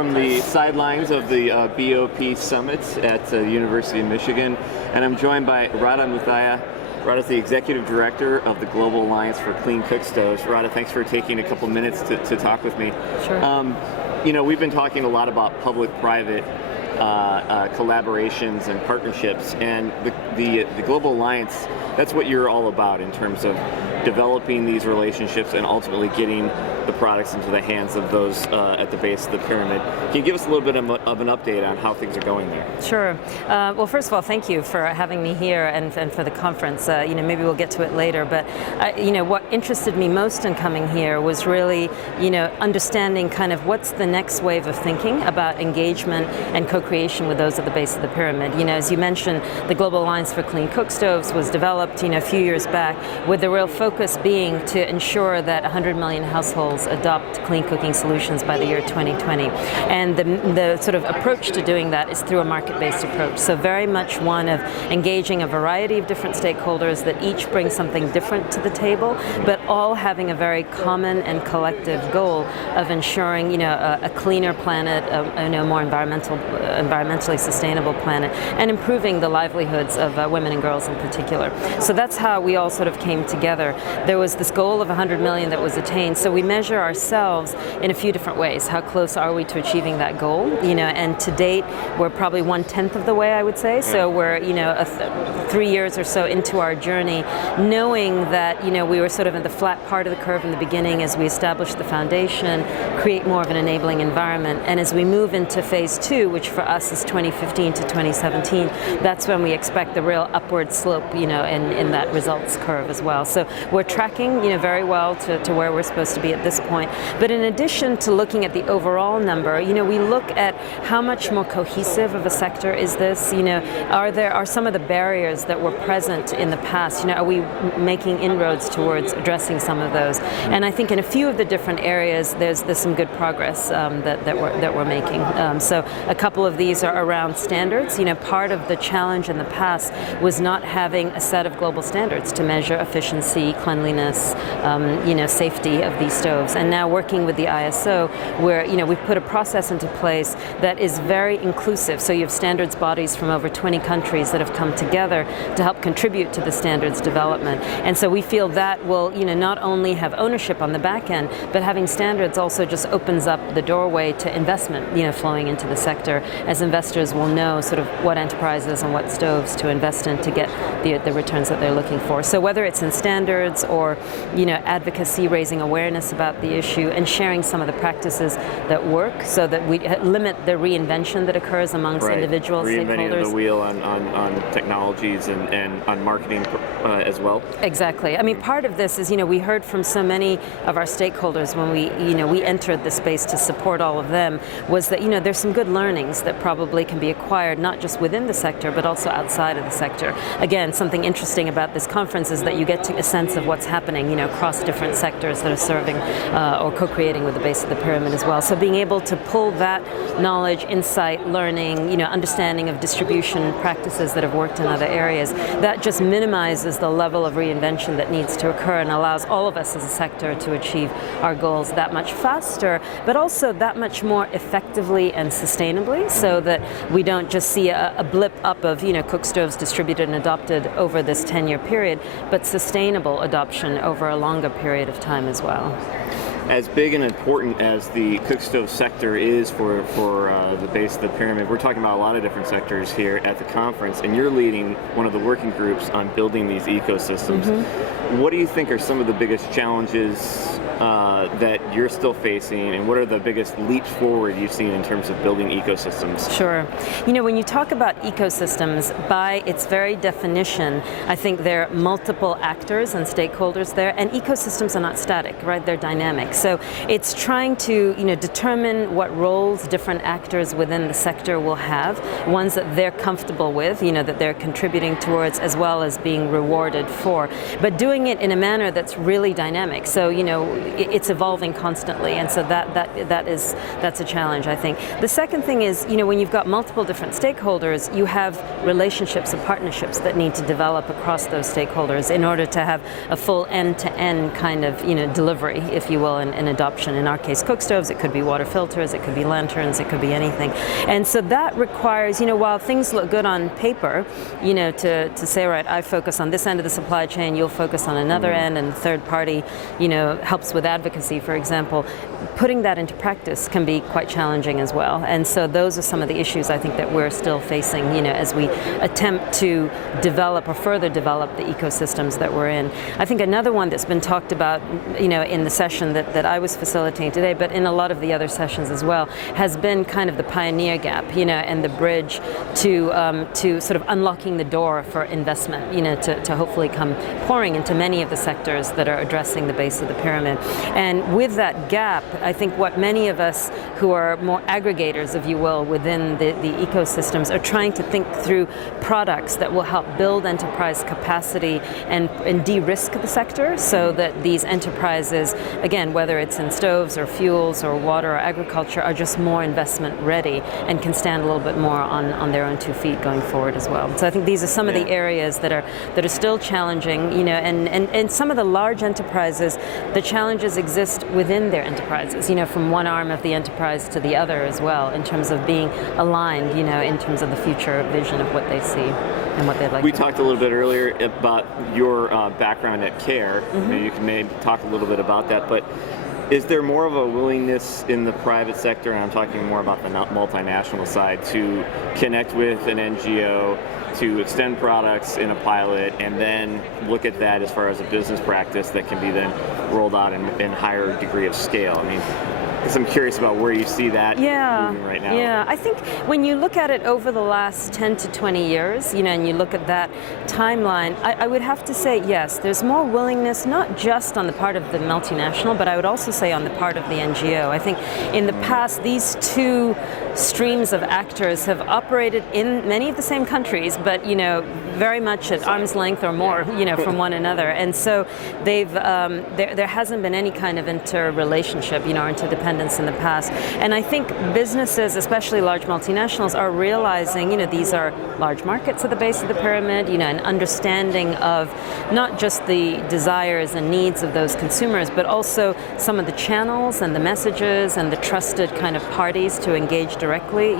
from the sidelines of the BoP Summit at the University of Michigan, and I'm joined by Radha Muthiah. Radha's the Executive Director of the Global Alliance for Clean Cookstoves. Radha, thanks for taking a couple minutes to talk with me. Sure. We've been talking a lot about public-private collaborations and partnerships, and the Global Alliance, that's what you're all about in terms of developing these relationships and ultimately getting the products into the hands of those at the base of the pyramid. Can you give us a little bit of an update on how things are going there? Sure. Well, first of all, thank you for having me here and for the conference. Maybe we'll get to it later, but what interested me most in coming here was really, understanding kind of what's the next wave of thinking about engagement and co-creation with those at the base of the pyramid. As you mentioned, the Global Alliance for Clean Cookstoves was developed, a few years back, with the real focus being to ensure that 100 million households adopt clean cooking solutions by the year 2020. And the sort of approach to doing that is through a market-based approach. So very much one of engaging a variety of different stakeholders that each bring something different to the table, but all having a very common and collective goal of ensuring, a cleaner planet, a more environmentally sustainable planet, and improving the livelihoods of women and girls in particular. So that's how we all sort of came together. There was this goal of 100 million that was attained, so we measure ourselves in a few different ways. How close are we to achieving that goal? And to date, we're probably 1/10 of the way, I would say. So we're, 3 years or so into our journey, knowing that, we were sort of in the flat part of the curve in the beginning as we established the foundation, create more of an enabling environment. And as we move into phase 2, which for us is 2015 to 2017, that's when we expect the real upward slope, in that results curve as well. So we're tracking, very well to where we're supposed to be at this point. But in addition to looking at the overall number, we look at how much more cohesive of a sector is this? Are some of the barriers that were present in the past? Are we making inroads towards addressing some of those? And I think in a few of the different areas, there's some good progress that we're making. So a couple of these are around standards. Part of the challenge in the past was not having a set of global standards to measure efficiency, cleanliness, safety of these stoves. And now working with the ISO, where we've put a process into place that is very inclusive. So you have standards bodies from over 20 countries that have come together to help contribute to the standards development. And so we feel that will not only have ownership on the back end, but having standards also just opens up the doorway to investment flowing into the sector, as investors will know sort of what enterprises and what stoves to invest in to get the returns that they're looking for. So whether it's in standards or advocacy, raising awareness about the issue, and sharing some of the practices that work so that we limit the reinvention that occurs amongst individual stakeholders. Reinventing the wheel on technologies and on marketing as well. Exactly. I mean, part of this is, we heard from so many of our stakeholders when we entered the space to support all of them, was that, there's some good learnings that probably can be acquired, not just within the sector, but also outside of the sector. Again, something interesting about this conference is that you get a sense of what's happening, across different sectors that are serving or co-creating with the base of the pyramid as well. So being able to pull that knowledge, insight, learning, understanding of distribution practices that have worked in other areas, that just minimizes the level of reinvention that needs to occur and allows all of us as a sector to achieve our goals that much faster, but also that much more effectively and sustainably, so that we don't just see a blip up of, cookstoves distributed and adopted over this 10-year period, but sustainable adoption over a longer period of time as well. As big and important as the cookstove sector is for the base of the pyramid, we're talking about a lot of different sectors here at the conference, and you're leading one of the working groups on building these ecosystems. Mm-hmm. What do you think are some of the biggest challenges that you're still facing, and what are the biggest leaps forward you've seen in terms of building ecosystems? Sure. When you talk about ecosystems, by its very definition, I think there are multiple actors and stakeholders there, and ecosystems are not static, right? They're dynamic. So it's trying to determine what roles different actors within the sector will have, ones that they're comfortable with, that they're contributing towards, as well as being rewarded for, but doing it in a manner that's really dynamic. So it's evolving constantly, and so that's a challenge, I think. The second thing is, when you've got multiple different stakeholders, you have relationships and partnerships that need to develop across those stakeholders in order to have a full end-to-end kind of delivery, if you will, in adoption. In our case, cookstoves, it could be water filters, it could be lanterns, it could be anything. And so that requires, while things look good on paper, to say, right, I focus on this end of the supply chain, you'll focus on another end, and the third party, helps with advocacy, for example. Putting that into practice can be quite challenging as well. And so those are some of the issues I think that we're still facing, as we attempt to develop or further develop the ecosystems that we're in. I think another one that's been talked about, in the session that I was facilitating today, but in a lot of the other sessions as well, has been kind of the pioneer gap, and the bridge to sort of unlocking the door for investment, to hopefully come pouring into many of the sectors that are addressing the base of the pyramid. And with that gap, I think what many of us who are more aggregators, if you will, within the ecosystems are trying to think through products that will help build enterprise capacity and de-risk the sector so that these enterprises, again, whether it's in stoves or fuels or water or agriculture, are just more investment ready and can stand a little bit more on their own 2 feet going forward as well. So I think these are some of the areas that are still challenging, and some of the large enterprises, the challenges exist within their enterprises, from one arm of the enterprise to the other as well, in terms of being aligned, in terms of the future vision of what they see and what they'd like We to talked a little bit earlier about your background at CARE. Maybe you can talk a little bit about that, but is there more of a willingness in the private sector, and I'm talking more about the multinational side, to connect with an NGO, to extend products in a pilot, and then look at that as far as a business practice that can be then rolled out in higher degree of scale? I mean, because I'm curious about where you see that moving right now. Yeah, I think when you look at it over the last 10 to 20 years, and you look at that timeline, I would have to say, yes, there's more willingness, not just on the part of the multinational, but I would also say on the part of the NGO. I think in the past, these two streams of actors have operated in many of the same countries, but, very much at arm's length or more, from one another. And so they've, there hasn't been any kind of interrelationship, or interdependence in the past. And I think businesses, especially large multinationals, are realizing, these are large markets at the base of the pyramid, an understanding of not just the desires and needs of those consumers, but also some of the channels and the messages and the trusted kind of parties to engage directly,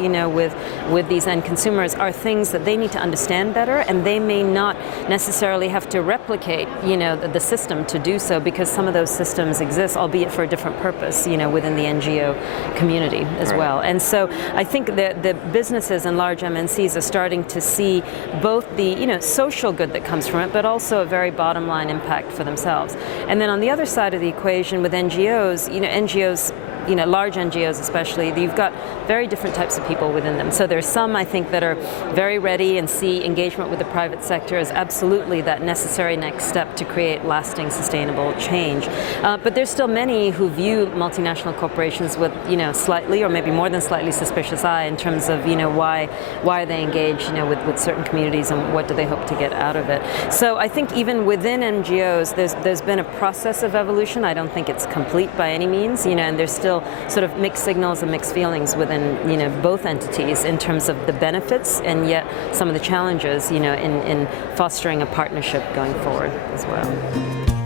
with these end consumers are things that they need to understand better, and they may not necessarily have to replicate, the system to do so, because some of those systems exist, albeit for a different purpose, within the NGO community as well. And so I think the businesses and large MNCs are starting to see both the social good that comes from it, but also a very bottom line impact for themselves. And then on the other side of the equation with NGOs, NGOs, large NGOs especially, you've got very different types of people within them. So there's some, I think, that are very ready and see engagement with the private sector as absolutely that necessary next step to create lasting, sustainable change. But there's still many who view multinational corporations with, slightly or maybe more than slightly suspicious eye in terms of, why they engage, with certain communities and what do they hope to get out of it. So I think even within NGOs, there's been a process of evolution. I don't think it's complete by any means, and there's still sort of mixed signals and mixed feelings within, both entities in terms of the benefits and yet some of the challenges, in fostering a partnership going forward as well.